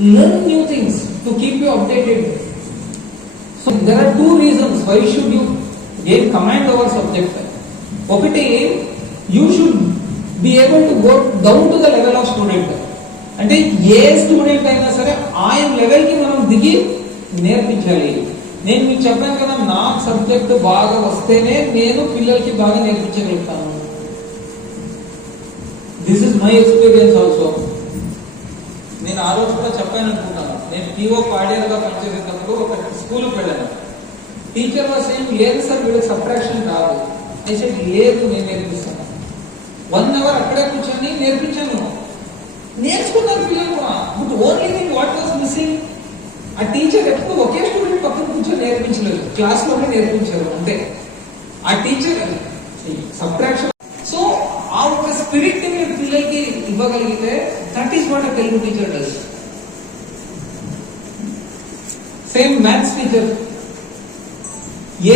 learn new things to keep you updated. So there are two reasons why should you gain command over subject. ఒకటి, you should be able to go down to the level of student. అంటే ఏ student అయినా సరే ఆయన లెవెల్కి మనం దిగి నేర్పించాలి. నేను మీకు చెప్పాను కదా, నా సబ్జెక్ట్ బాగా వస్తేనే నేను పిల్లలకి బాగా నేర్పించగలుగుతాను. This is my experience also. నేను ఆ రోజు కూడా చెప్పాను అనుకుంటాను. నేను పీఓ పాడేరుగా పనిచేసేటప్పుడు ఒక స్కూల్కి వెళ్ళాను. టీచర్ వాస్ ఏం లేదు సార్, వీడికి సబ్ట్రాక్షన్ రాదు. లేదు, నేను నేర్పిస్తాను. 1 hour అక్కడే కూర్చొని నేర్పించాను. నేర్చుకున్నారు పిల్లలు కూడా. But only thing what was missing, ఆ టీచర్ ఎప్పుడు ఒకే స్టూడెంట్ పక్కన కూర్చొని నేర్పించలేదు, క్లాస్ లోనే నేర్పించారు అంతే. ఆ టీచర్ సబ్ట్రాక్షన్. సో ఆ ఒక స్పిరిట్ ని మీరు పిల్లలకి ఇవ్వగలిగితే that is what a Telugu teacher does. Same maths teacher.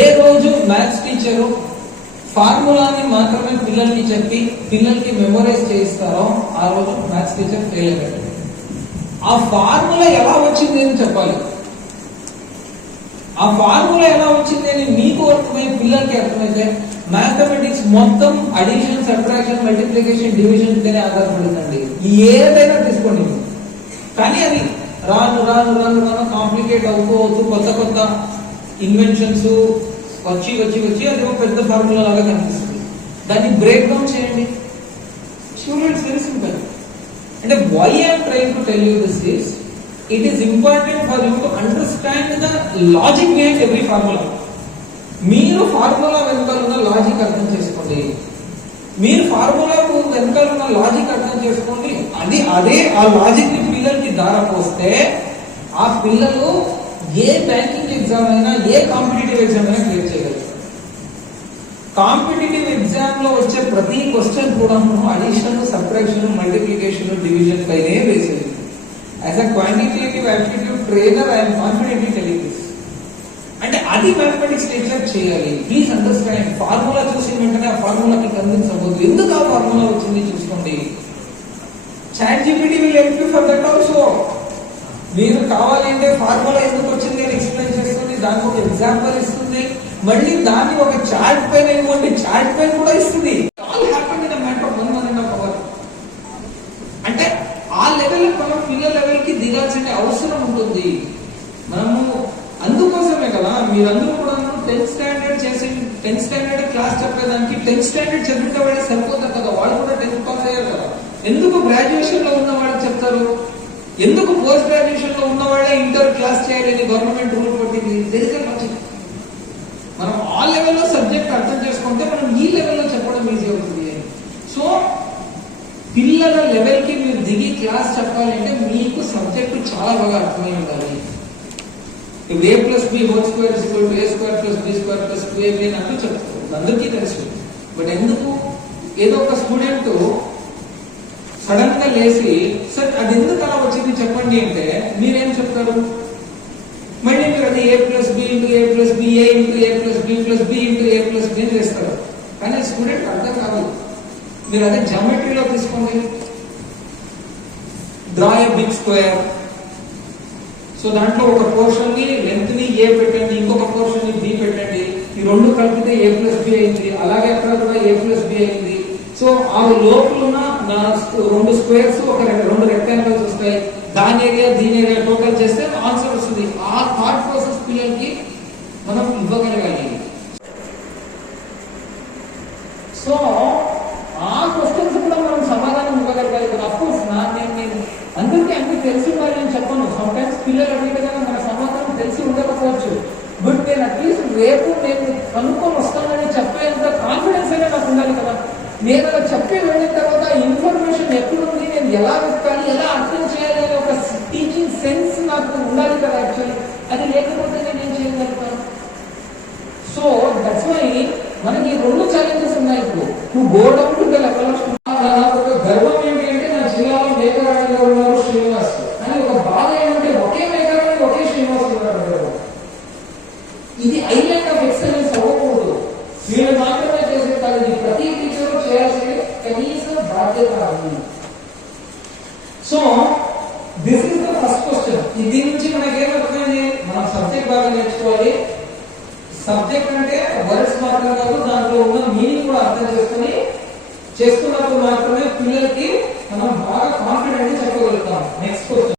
ఏ రోజు మ్యాథ్స్ టీచరు ఫార్ములాని మాత్రమే పిల్లలకి చెప్పి పిల్లలకి మెమొరైజ్ చేయిస్తారో ఆ రోజు మ్యాథ్స్ టీచర్ ఫెయిల్ అయ్యారు. ఆ ఫార్ములా ఎలా వచ్చింది అని చెప్పాలి. ఆ ఫార్ములా ఎలా వచ్చింది అని మీకు అర్థమై పిల్లలకి అర్థమైతే మ్యాథమెటిక్స్ మొత్తం అడిషన్, సబ్ట్రాక్షన్, మల్టిప్లికేషన్, డివిజన్ పైన ఆధారపడిందండి. ఏదైనా తీసుకోండి. కానీ అది రాను రాను రాను రాను కాంప్లికేట్ అవుతూ కొత్త కొత్త ఇన్వెన్షన్స్ వచ్చి వచ్చి వచ్చి అది ఒక పెద్ద ఫార్ములా లాగా కనిపిస్తుంది. దాన్ని బ్రేక్ డౌన్ చేయండి. Students very simple. అంటే why I'm trying to tell you this is, it is important for you to understand the logic behind every formula. మీరు ఫార్ములా వెనకాల ఉన్న లాజిక్ అర్థం చేసుకోండి. మీరు ఫార్ములాకు వెనకాల ఉన్న లాజిక్ అర్థం చేసుకోండి. అదే ఆ లాజిక్ ని పిల్లలకి దారపోస్తే ఆ పిల్లలు ఏ బ్యాంకింగ్ ఎగ్జామ్ అయినా, ఏ కాంపిటేటివ్ ఎగ్జామ్ అయినా క్లియర్ చేయగలరు. కాంపిటేటివ్ ఎగ్జామ్ లో వచ్చే ప్రతి క్వశ్చన్ కూడా అడిషన్, సబ్ట్రాక్షన్, మల్టిప్లికేషన్, డివిజన్ పైనే వేసేది. As a quantitative aptitude trainer I'm confidently telling this. అంటే అది మ్యాథమెటిక్స్ టీచర్ చేయాలి. Please understand. ఫార్ములా చూసిన వెంటనే ఆ ఫార్ములాకి కన్విన్స్ అవ్వద్దు. ఎందుకు ఆ ఫార్ములా వచ్చింది చూసుకోండి. ChatGPT will help you for that also. మీరు కావాలంటే ఫార్ములా ఎందుకు వచ్చింది అని ఎక్స్ప్లెయిన్ చేస్తుంది, దానికి ఒక ఎగ్జాంపుల్ ఇస్తుంది, మళ్ళీ దాన్ని ఒక చార్ట్ పైన ఇవ్వండి, చార్ట్ పైన కూడా ఇస్తుంది. All happened in a matter of 1.5 hours. అంటే ఆ లెవెల్ మనం పిల్లల లెవెల్ కి దిగాల్సిన అవసరం ఉంటుంది. మనము అందుకోసమే కదా మీరందరూ కూడా 10th స్టాండర్డ్ క్లాస్ చెప్పేదానికి 10th స్టాండర్డ్ చదివిన వాళ్ళే సరిపోతారు కదా. వాళ్ళు కూడా 10th పాస్ అయ్యారు కదా. ఎందుకు గ్రాడ్యుయేషన్ లో ఉన్న వాళ్ళకి చెప్తారు? ఎందుకు పోస్ట్ గ్రాడ్యుయేషన్ లో ఉన్న వాళ్ళే ఇంటర్ క్లాస్ చేయాలని గవర్నమెంట్ రూల్ పట్టింది? మనం ఆ లెవెల్లో సబ్జెక్ట్ అర్థం చేసుకుంటే మనం ఈ లెవెల్లో చెప్పడం ఈజీ అవుతుంది. సో పిల్లల లెవెల్ కి మీరు దిగి క్లాస్ చెప్పాలంటే మీకు సబ్జెక్టు చాలా బాగా అర్థమై ఉండాలి. a+b² = a²+b² +2ab అంటూ చెప్తారు, అందరికీ తెలుసు. బట్ ఎందుకు ఏదో ఒక స్టూడెంట్ సడన్ గా లేచి సార్ అది ఎందుకు అలా వచ్చింది చెప్పండి అంటే మీరేం చెప్తారు? మళ్ళీ మీరు అది a+b+a+b+a+b+b+b అని చేస్తారు. కానీ స్టూడెంట్ అర్థం కాదు. మీరు అదే జామెట్రీలో తీసుకోండి. Draw a big square. So దాంట్లో ఒక పోర్షన్ ని లెంత్ ని a పెట్టండి, ఇంకొక పోర్షన్ ని b పెట్టండి. ఈ రెండు కలిపితే a+b అయింది. అలాగే అక్కడ కూడా a+b అయింది. సో ఆ లోపల ఉన్న 2 స్క్వేర్స్ ఒక 2 రెక్టాంగిల్స్ వస్తాయి. దాని ఏరియా దీని ఏరియా టోటల్ చేస్తే ఆన్సర్ వస్తుంది. ఆ థాట్ ప్రాసెస్ పిల్లలకి మనం ఇవ్వగలగాలి. సో ఆ క్వశ్చన్స్ కూడా మనం సమాధానం ఇవ్వగలగాలి కదా. అఫ్కోర్స్ నేను అందరికీ అన్ని తెలిసి ఉండాలి అని చెప్పను. సమ్టైమ్స్ పిల్లలు అడిగేదా మన సమాధానం తెలిసి ఉండకపోవచ్చు. బట్ నేను అట్లీస్ట్ రేపు నేను కనుక్కొని వస్తానని చెప్పేంత కాన్ఫిడెన్స్ అయినా నాకు ఉండాలి కదా. నేను అలా చెప్పి వెళ్ళిన తర్వాత ఇన్ఫర్మేషన్ ఎక్కడుంది, నేను ఎలా వెతకాలి, ఎలా అర్థం చేయాలి అనే ఒక టీచింగ్ సెన్స్ నాకు ఉండాలి కదా. యాక్చువల్లీ అది లేకపోతే నేను ఏం చేయగలుగుతాను? సో దట్స్ వై మనకి 2 ఛాలెంజెస్ ఉన్నాయి ఇప్పుడు. To go down to the level of గర్వం ఏంటి అంటే నా జిల్లాలో మేకరాణిగా ఉన్నారు శ్రీనివాస్, కానీ ఒక బాధ ఏంటంటే ఒకే మేకరాణి ఒకే శ్రీనివాస్ ఉన్నారు. ఇది ఐలాండ్ ఆఫ్ ఎక్సలెన్స్ అవ్వకూడదు. వీళ్ళు మాత్రమే చేసే కాదు, ఇది ప్రతి టీచర్ చేయాల్సిన కనీస బాధ్యత. So this is the first question. దీని నుంచి మనకి ఏమవుతుంది, మనం సబ్జెక్ట్ బాగా నేర్చుకోవాలి. సబ్జెక్ట్ అంటే వర్డ్స్ మాత్రమే కాదు, దాంట్లో ఉన్న మీనింగ్ కూడా అర్థం చేసుకున్నప్పుడు మాత్రమే పిల్లలకి మనం బాగా కాన్ఫిడెంట్ గా చెప్పగలుగుతాం. Next question.